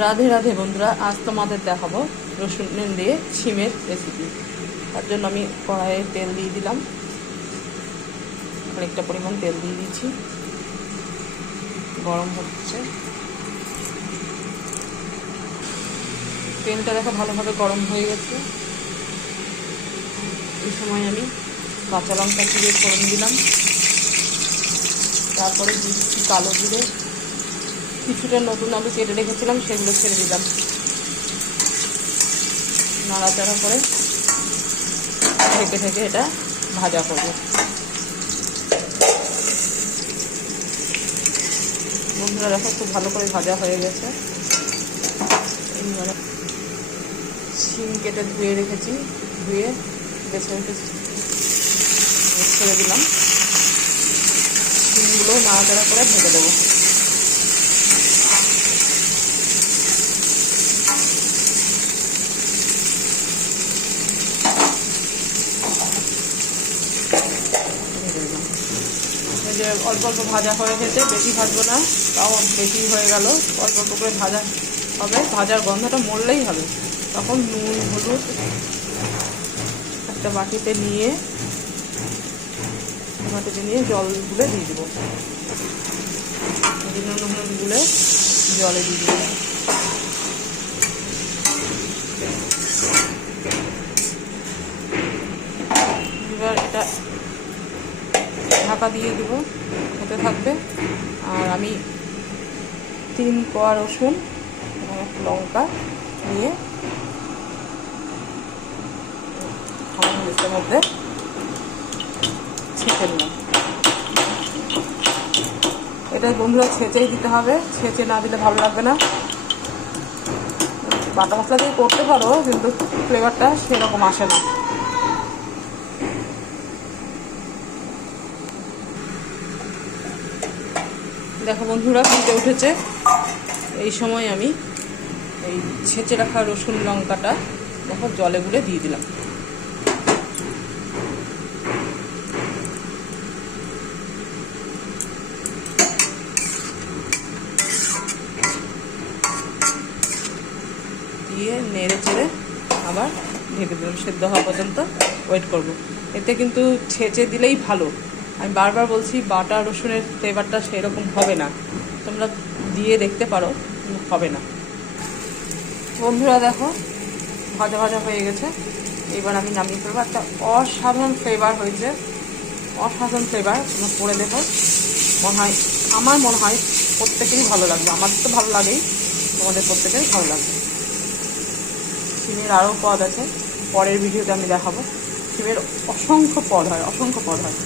রাধে রাধে বন্ধুরা, আজ তোমাদের দেখাবো রসুন দিয়ে শিমের রেসিপি। তার জন্য আমি কড়াইয়ে তেল দিয়ে দিলাম, অনেকটা পরিমাণ তেল দিয়ে দিচ্ছি, গরম হচ্ছে। তেলটা দেখো ভালোভাবে গরম হয়ে গেছে। এই সময় আমি কাঁচা লঙ্কা চিড়ে ফোড়ন দিলাম, তারপরে দিয়ে দিচ্ছি কালো জিরে, কিছুটা নতুন আলু কেটে রেখেছিলাম সেগুলো ছেড়ে দিলাম। নাড়াচাড়া করে ঢেকে ঢেকে এটা ভাজা করব। বন্ধুরা দেখো খুব ভালো করে ভাজা হয়ে গেছে। এইবারে শিম কেটে ধুয়ে রেখেছি, ধুয়ে বেছে রেখেছি, ছেড়ে দিলাম। শিমগুলো নাড়াচাড়া করে ঢেকে দেবো। যে অল্প অল্প ভাজা হয়ে গেছে, বেশি ভাজবো না, তাও বেশি হয়ে গেল। অল্প অল্প করে ভাজা হবে, ভাজার গন্ধটা মরলেই হবে। তখন নুন হলুদ একটা বাটিতে নিয়ে জল গুলে দিয়ে দেবো। নুন হলুদ গুলে জলে দিয়ে দেবো। এবার এটা ঢাকা দিয়ে দেবো, হতে থাকবে। আর আমি 3 কোয়া রসুন এবং একটা লঙ্কা নিয়ে খাবার মরিচের মধ্যে ছেঁচে নিলাম। এটা বন্ধুরা ছেঁচেই দিতে হবে, ছেঁচে না দিলে ভালো লাগবে না। বাটা মশলা দিয়ে করতে পারো, কিন্তু ফ্লেভারটা সেরকম আসে না। দেখো বন্ধুরা ফুটে উঠেছে। এই সময় আমি এই ছেঁচে রাখা রসুন লঙ্কাটা দেখো জলে গুলে দিয়ে দিলাম। দিয়ে নেড়ে চেড়ে আবার ঢেকে দিলাম, সেদ্ধ হওয়া পর্যন্ত ওয়েট করব। এতে কিন্তু ছেঁচে দিলেই ভালো। আমি বারবার বলছি, বাটা রসুনের ফ্লেভারটা সেরকম হবে না। তোমরা দিয়ে দেখতে পারো, কিন্তু হবে না। বন্ধুরা দেখো ভাজা ভাজা হয়ে গেছে। এবার আমি নামিয়ে ফেলবো। একটা অসাধারণ ফ্লেভার হয়েছে, অসাধারণ ফ্লেভার। তোমরা করে দেখো, আমার মনে হয় প্রত্যেকেরই ভালো লাগবে। আমার তো ভালো লাগেই, তোমাদের প্রত্যেকেরই ভালো লাগবে। শিমের আরও পদ আছে, পরের ভিডিওতে আমি দেখাবো। শিমের অসংখ্য পদ হয়, অসংখ্য পদ হয়।